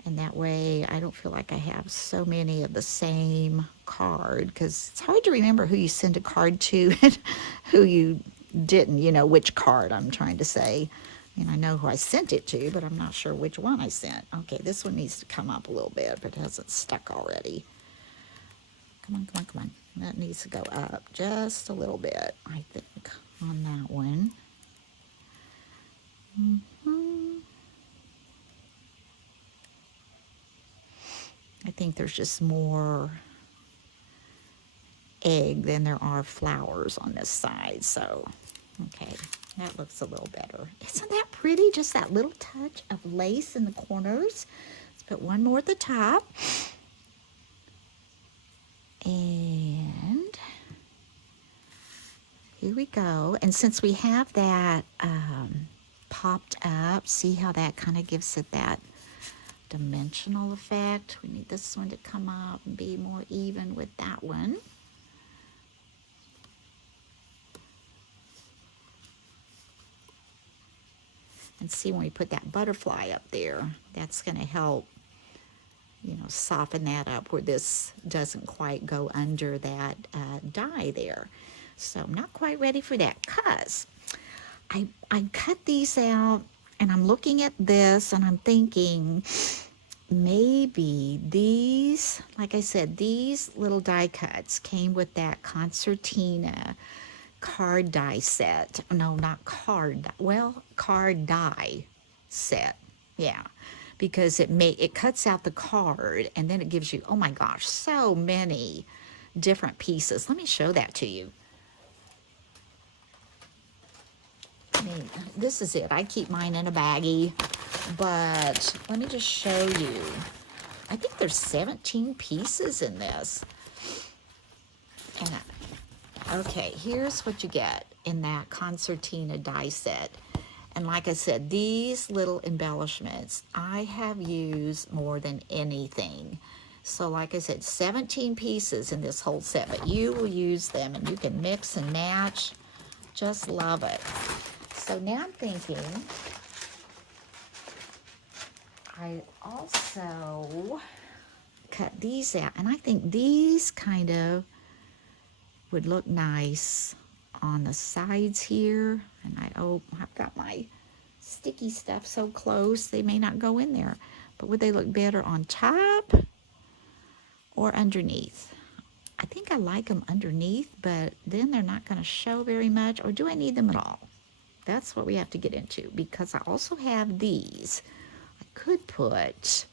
And that way I don't feel like I have so many of the same card, because it's hard to remember who you send a card to and who you didn't, you know, which card I'm trying to say. And I know who I sent it to, but I'm not sure which one I sent. Okay, this one needs to come up a little bit, but it hasn't stuck already. Come on. That needs to go up just a little bit, I think, on that one. I think there's just more egg than there are flowers on this side. So, okay, that looks a little better. Isn't that pretty? Just that little touch of lace in the corners. Let's put one more at the top. And here we go. And since we have that popped up, see how that kind of gives it that dimensional effect. We need this one to come up and be more even with that one. And see, when we put that butterfly up there, that's going to help, you know, soften that up where this doesn't quite go under that die there. So I'm not quite ready for that because I cut these out and I'm looking at this and I'm thinking, maybe these, like I said, these little die cuts came with that concertina card die set. No, not card, well, card die set. Yeah, because it cuts out the card and then it gives you, oh my gosh, so many different pieces. Let me show that to you. I mean, this is it. I keep mine in a baggie, but let me just show you. I think there's 17 pieces in this. And okay, here's what you get in that concertina die set. And like I said, these little embellishments I have used more than anything. So like I said, 17 pieces in this whole set, but you will use them and you can mix and match. Just love it. So now I'm thinking I also cut these out, and I think these kind of would look nice on the sides here. And I've got my sticky stuff so close they may not go in there, but would they look better on top or underneath? I think I like them underneath, but then they're not going to show very much. Or do I need them at all? That's what we have to get into, because I also have these. I could put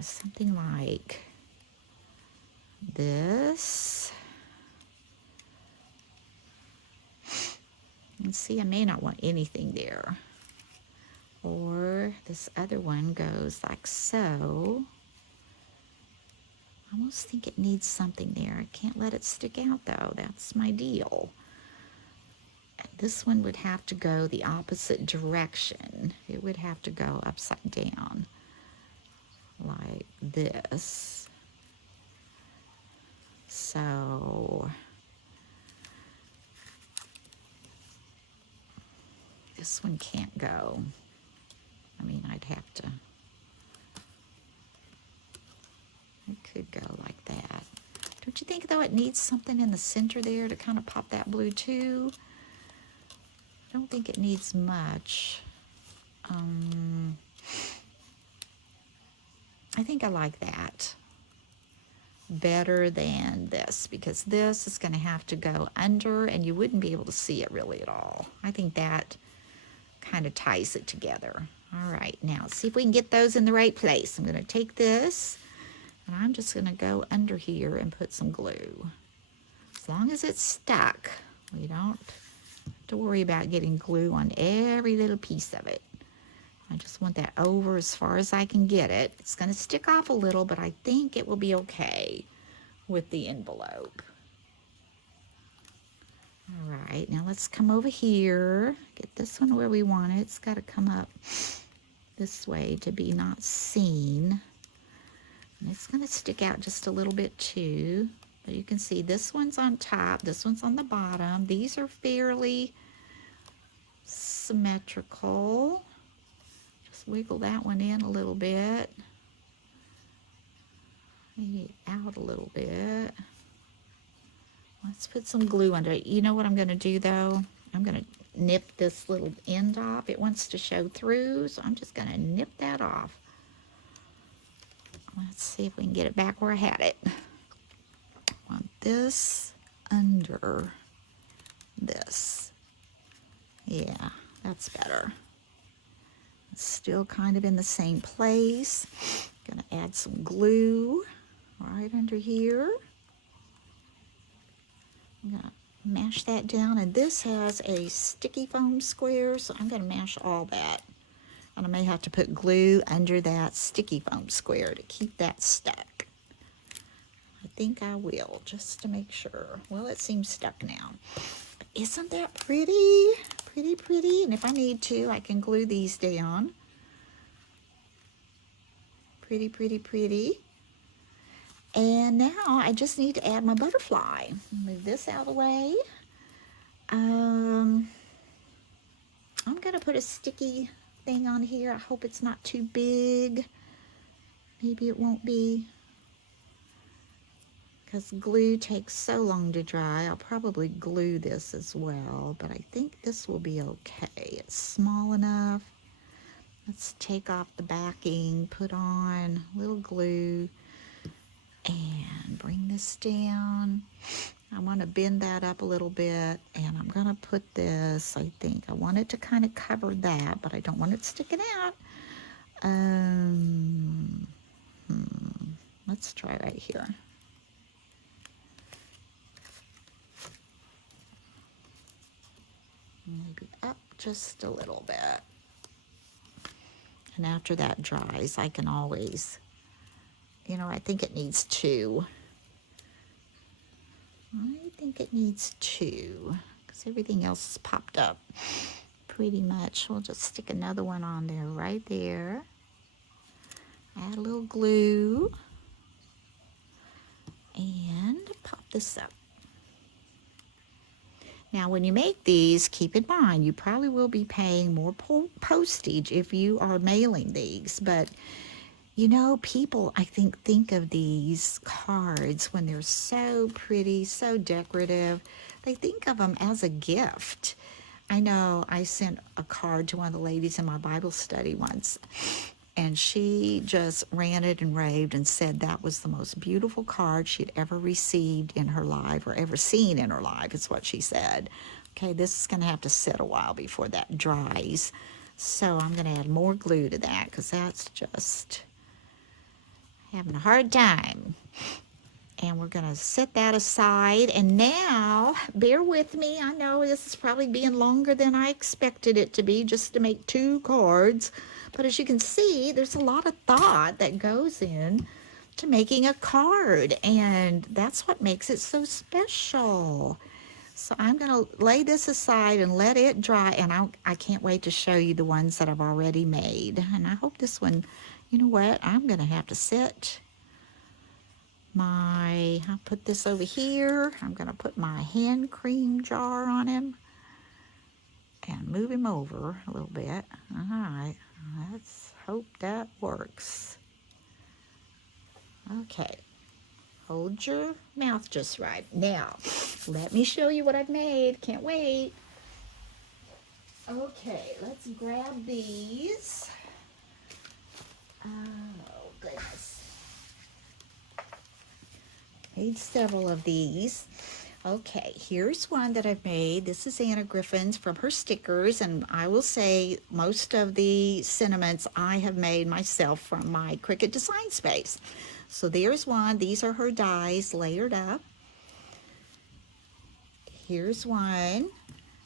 something like this. And see, I may not want anything there. Or this other one goes like so. I almost think it needs something there. I can't let it stick out though. That's my deal. And this one would have to go the opposite direction. It would have to go upside down like this. So this one can't go. I mean, I'd have to. It could go like that. Don't you think, though, it needs something in the center there to kind of pop that blue, too? I don't think it needs much. I think I like that better than this, because this is going to have to go under, and you wouldn't be able to see it really at all. I think that kind of ties it together. All right, now see if we can get those in the right place. I'm going to take this, and I'm just going to go under here and put some glue. As long as it's stuck, we don't have to worry about getting glue on every little piece of it. I just want that over as far as I can get it. It's going to stick off a little, but I think it will be okay with the envelope. All right, now let's come over here. Get this one where we want it. It's got to come up this way to be not seen. And it's going to stick out just a little bit too. But you can see this one's on top, this one's on the bottom. These are fairly symmetrical. Just wiggle that one in a little bit. Maybe out a little bit. Let's put some glue under it. You know what I'm going to do though? I'm going to nip this little end off. It wants to show through, so I'm just going to nip that off. Let's see if we can get it back where I had it. I want this under this. Yeah, that's better. It's still kind of in the same place. Gonna add some glue right under here. I'm gonna mash that down, and this has a sticky foam square, so I'm gonna mash all that. And I may have to put glue under that sticky foam square to keep that stuck. I think I will, just to make sure. Well, it seems stuck now. But isn't that pretty? Pretty, pretty. And if I need to, I can glue these down. Pretty, pretty, pretty. And now I just need to add my butterfly. Move this out of the way. I'm going to put a sticky thing on here. I hope it's not too big. Maybe it won't be, because glue takes so long to dry. I'll probably glue this as well, but I think this will be okay. It's small enough. Let's take off the backing, put on a little glue, and bring this down. I want to bend that up a little bit, and I'm going to put this, I think, I want it to kind of cover that, but I don't want it sticking out. Um, let's try right here. Maybe up just a little bit. And after that dries, I can always, I think it needs two. I think it needs two because everything else is popped up pretty much. We'll just stick another one on there right there. Add a little glue and pop this up. Now, when you make these, keep in mind, you probably will be paying more postage if you are mailing these. But, people, I think of these cards when they're so pretty, so decorative. They think of them as a gift. I know I sent a card to one of the ladies in my Bible study once, and she just ranted and raved and said that was the most beautiful card she'd ever received in her life or ever seen in her life, is what she said. Okay, this is going to have to sit a while before that dries. So I'm going to add more glue to that because that's just having a hard time. And we're going to set that aside. And now, bear with me. I know this is probably being longer than I expected it to be just to make 2 cards. But as you can see, there's a lot of thought that goes in to making a card. And that's what makes it so special. So I'm going to lay this aside and let it dry. And I can't wait to show you the ones that I've already made. And I hope this one, you know what, I'm going to have to set I'll put this over here. I'm going to put my hand cream jar on him and move him over a little bit. All right, let's hope that works. Okay, hold your mouth just right. Now, let me show you what I've made. Can't wait. Okay, let's grab these. Oh, goodness. Made several of these. Okay, here's one that I've made. This is Anna Griffin's from her stickers, and I will say most of the sentiments I have made myself from my Cricut Design Space. So there's one. These are her dies layered up. Here's one.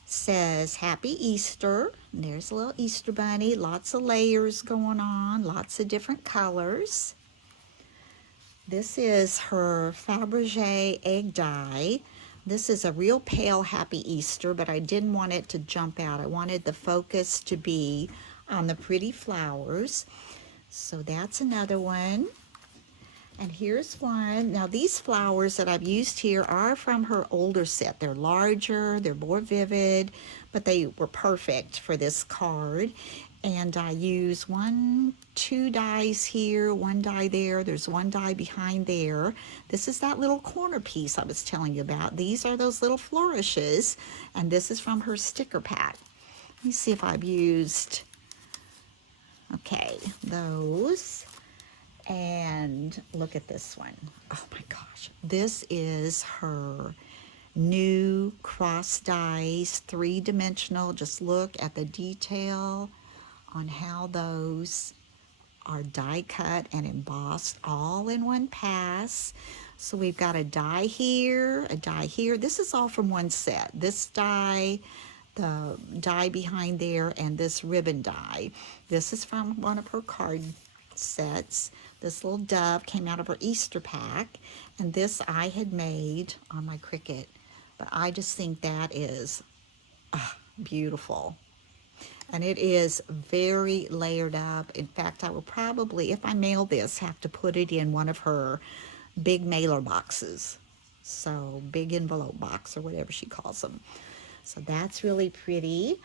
Says Happy Easter. And there's a little Easter bunny. Lots of layers going on. Lots of different colors. This is her Fabergé egg die. This is a real pale Happy Easter, but I didn't want it to jump out. I wanted the focus to be on the pretty flowers. So that's another one. And here's one. Now these flowers that I've used here are from her older set. They're larger, they're more vivid, but they were perfect for this card. And I use 2 dies here, 1 die there. There's 1 die behind there. This is that little corner piece I was telling you about. These are those little flourishes, and this is from her sticker pack. Let me see if I've used, okay, those. And look at this one. Oh my gosh. This is her new cross dies, 3-dimensional. Just look at the detail on how those are die cut and embossed all in one pass. So we've got a die here, a die here. This is all from one set. This die, the die behind there, and this ribbon die. This is from one of her card sets. This little dove came out of her Easter pack, and this I had made on my Cricut. But I just think that is beautiful. And it is very layered up. In fact, I will probably, if I mail this, have to put it in one of her big mailer boxes. So, big envelope box or whatever she calls them. So that's really pretty.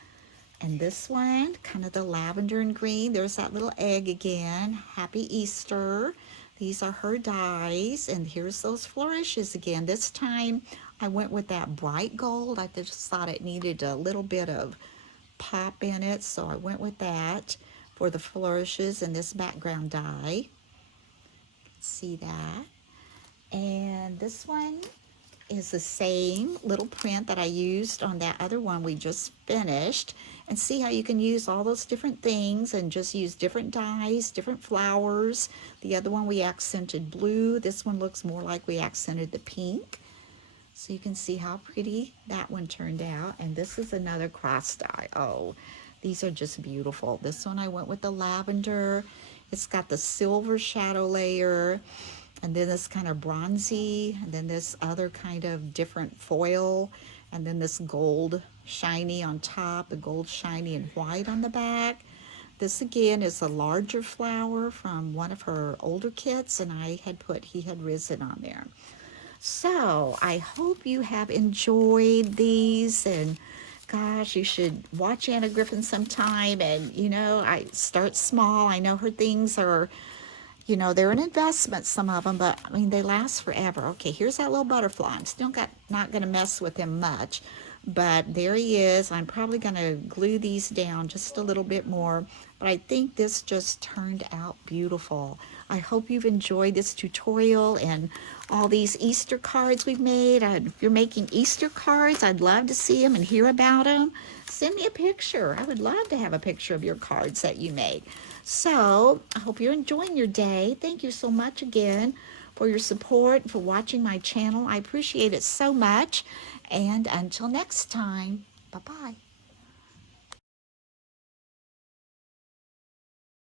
And this one, kind of the lavender and green. There's that little egg again. Happy Easter. These are her dies. And here's those flourishes again. This time I went with that bright gold. I just thought it needed a little bit of pop in it, so I went with that for the flourishes in this background die. See that? And this one is the same little print that I used on that other one we just finished. And see how you can use all those different things and just use different dyes, different flowers. The other one we accented blue. This one looks more like we accented the pink. So you can see how pretty that one turned out. And this is another cross dye. Oh, these are just beautiful. This one I went with the lavender. It's got the silver shadow layer, and then this kind of bronzy, and then this other kind of different foil, and then this gold shiny on top, the gold shiny and white on the back. This again is a larger flower from one of her older kits, and he had risen on there. So I hope you have enjoyed these, and gosh, you should watch Anna Griffin sometime. And I start small. I know her things are, they're an investment, some of them, but I mean, they last forever. Okay, here's that little butterfly. I'm still not going to mess with him much, but there he is. I'm probably going to glue these down just a little bit more, but I think this just turned out beautiful. I hope you've enjoyed this tutorial and all these Easter cards we've made. If you're making Easter cards, I'd love to see them and hear about them. Send me a picture. I would love to have a picture of your cards that you make. So I hope you're enjoying your day. Thank you so much again for your support, for watching my channel. I appreciate it so much. And until next time, bye-bye.